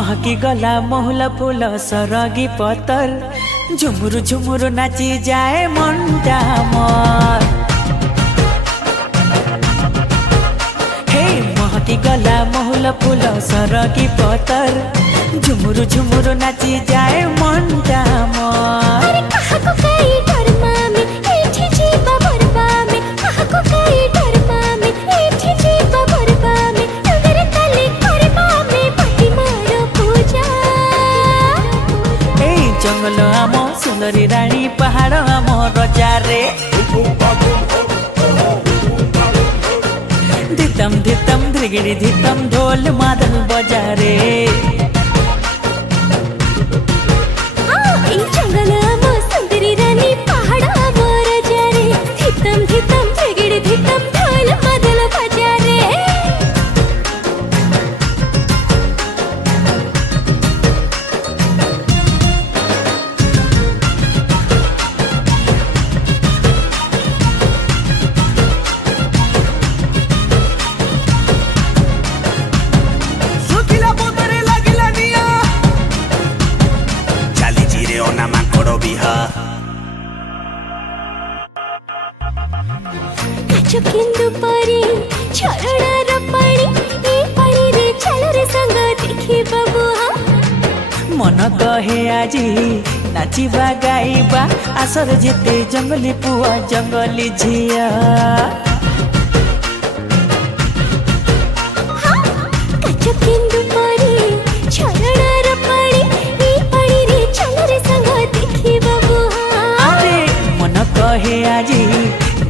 महकी गला महुला फूल सरगी पतर झुमुरु झुमुरु नाची जाए मनटा मोर। हे महकी गला महुला फूल सरगी पतर झुमुरु झुमुरु नाची जाए मनटा मोर। जंगल आम सुंदरी रानी पहाड़ आम रजा रे धितम धितम धिगिड़ी धितम ढोल मादल बजारे। जंगल आम सुंदरी रानी पहाड़ आम रजा रे धितम धितम धिगिड़ी धितम ढोल मादल बजारे। चुकिंदु परी झरणार पानी ए पानी रे चल रे संग देखी बबुआ। मन कहे आजी नाचिबा गाइबा आसर जेते जंगली पुआ जंगली झिया। चुकिंदु परी झरणार पानी ए पानी रे चल रे संग देखी बबुआ। अरे मन कहे आजी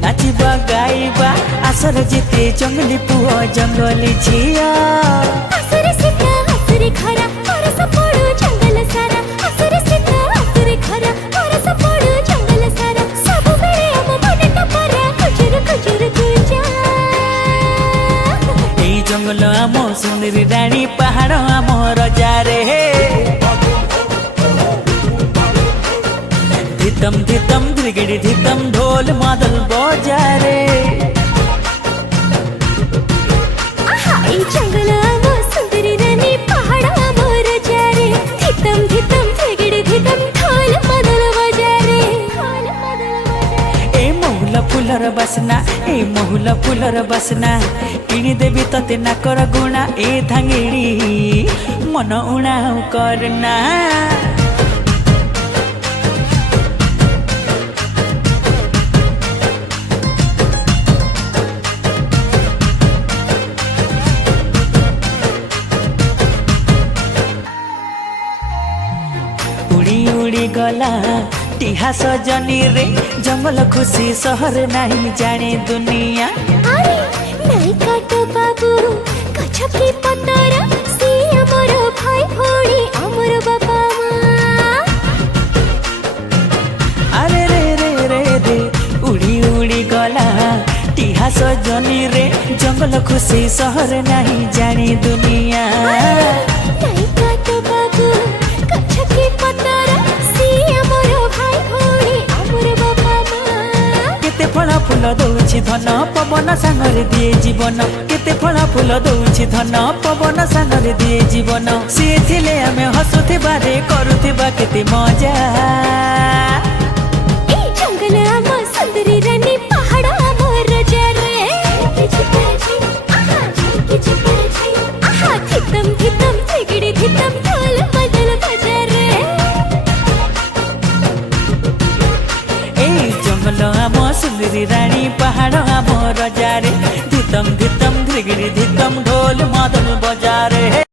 नाचिबा गाइबा आसर जेते जंगली पुआ जंगली झिया। आसरे सीता आसरे खरा परस पड़ो जंगल सारा आसरे सीता आसरे खरा परस पड़ो जंगल सारा सब बेरे हम मन टपरा खजुर खजुर गुजा। ए जंगल आम सुंदरी रानी पहाड़ आम रजा रे धितम धितम धिगिड़ी धितम ढोल मादल बजारे। जंगल आम सुंदरी रानी पहाड़ आम रजा रे धितम धितम धिगिड़ी धितम ढोल मादल बजारे। ए महुला फूलर बसना ए महुला फूलर बसना किणी देवी तते नाकर गुणा ए धांगेड़ी मन उणा करना। उड़ी उड़ी गला टिहा सजनी रे जंगल खुशी शहर नहीं जाने दुनिया। अरे नहीं काटो बाबू गछकी पतर सी अमर भाई भोड़ी अमर बाबा माँ। अरे रे रे रे रे उड़ी उड़ी गला टिहा सजनी रे जंगल खुशी शहर नहीं जाने दुनिया। नहीं काटो बाबू गछकी पतर सी अमर भाई भोड़ी अमर बाबा माँ। केते फल फूल दौछि धन पवन सांगरे दिए जीवन केते फल फूल दौछि धन पवन सांगरे दिए जीवन से थिले आमे हसुथिबा रे करुथिबा केते मजा। ए जंगल आम सुंदरी रानी पहाड़ आम रजा रे आहा धितम धितम धिगिड़ी धितम ढोल मादल बजारे। ए जंगल आम सुंदरी रानी पहाड़ आम रजा रे धितम धितम धिगिड़ी धितम ढोल मादल बजारे।